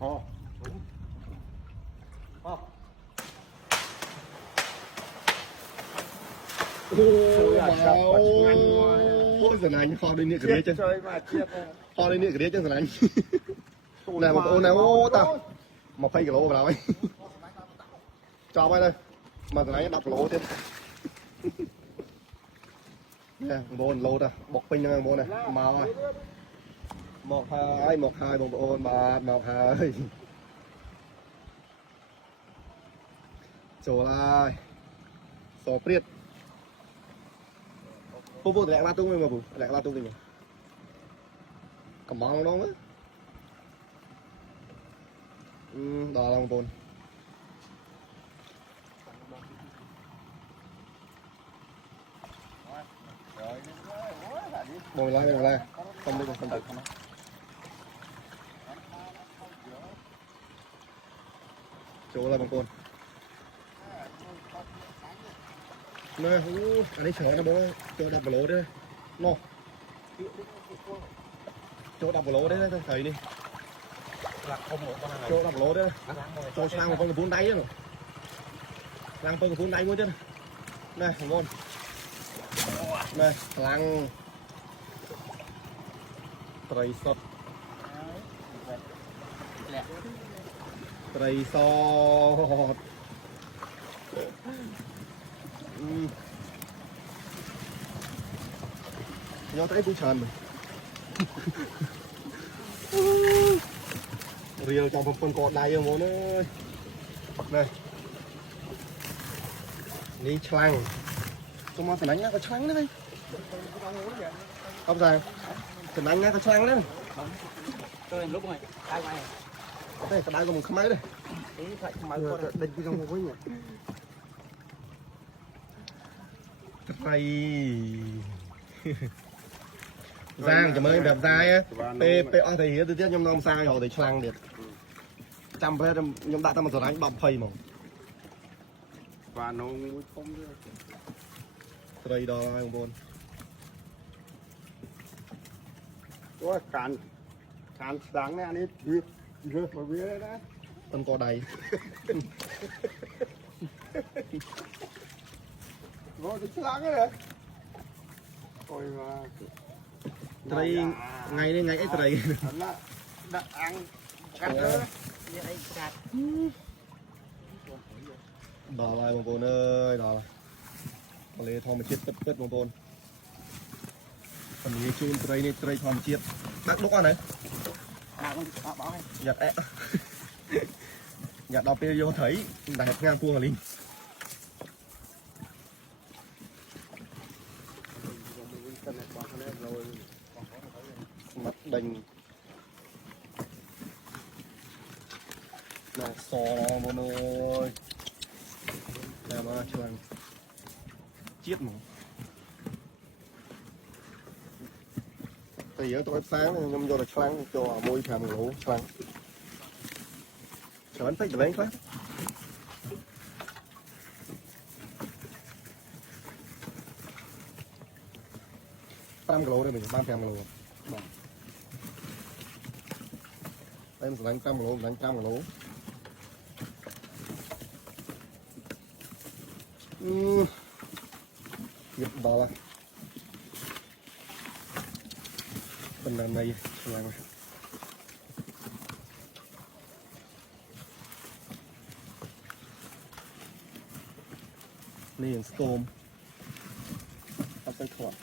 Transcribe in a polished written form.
Ồ. Ồ. Ôi giời anh kho đây nịa cái đĩa chứ. Chơi mà chết. Kho đây nịa cái đĩa chứ giời anh. Này một ô này ô ta. 20 kg vào ấy. Cho bay đây. Mà giời anh đọc lỗ thêm. Nè, bồn lô ta, bọc pin nè bồn này, màu này. 12 bồn bồn 12. Chỗ lại. Sò priết. Bố lẹ ba tung mà bố, lẹ ba tung đi. Cầm bóng nó nữa. Đó là bồn. Bồi lại không được không được chỗ là bằng côn nè anh ấy chở nó bố chỗ đập vào lỗ đấy nó chỗ đập vào lỗ đấy thấy đi chỗ đập vào lỗ đấy chỗ sang một con cuốn đáy rồi sang con cuốn đáy mới chứ này thằng con này lăng Tray sọt Tray sọt do thấy cũng tràn riêu trong phần cọt đáy ở món ơi này đi chlang cho mà phải đánh nhá có chlang đấy không sao phải đánh nhá có chlang đấy Tôi lúc này ai mày đây cái đáy của mình không mấy đây ý phải mở con định cái trong với nhỉ Tray Giang cho mới đẹp dai á pe thì tôi tiếc nhom non sai rồi để chlang được trăm pe nhom đã tao mà rồi đánh bọc phây mà và nó không được Tray đó là ông bồn có cản sáng này anh ấy vừa vào bia đấy đó con co đầy rồi cái sáng đấy ôi mà Tray ngày đây ngày ấy tray đã ăn cắt nữa đó là ông bồn ơi đó là còn lấy thò mà chết tất ông bồn cònนี้chun tray này tray thò mà chết bác đúc ăn này bảo hay giặt ẹ giặt đọc vô thấy đại hẹp ngang cuồng là linh mặt đành là sò một nồi là mà trường chiết mà thì tôi sáng nhâm vô là sáng cho môi thèm ngủ sáng cho anh thích lấy phát 5 kg đây mình 35 kg đây mình đánh 100 kg đánh 100 kg đó là phần lần này làm này storm up tay thoát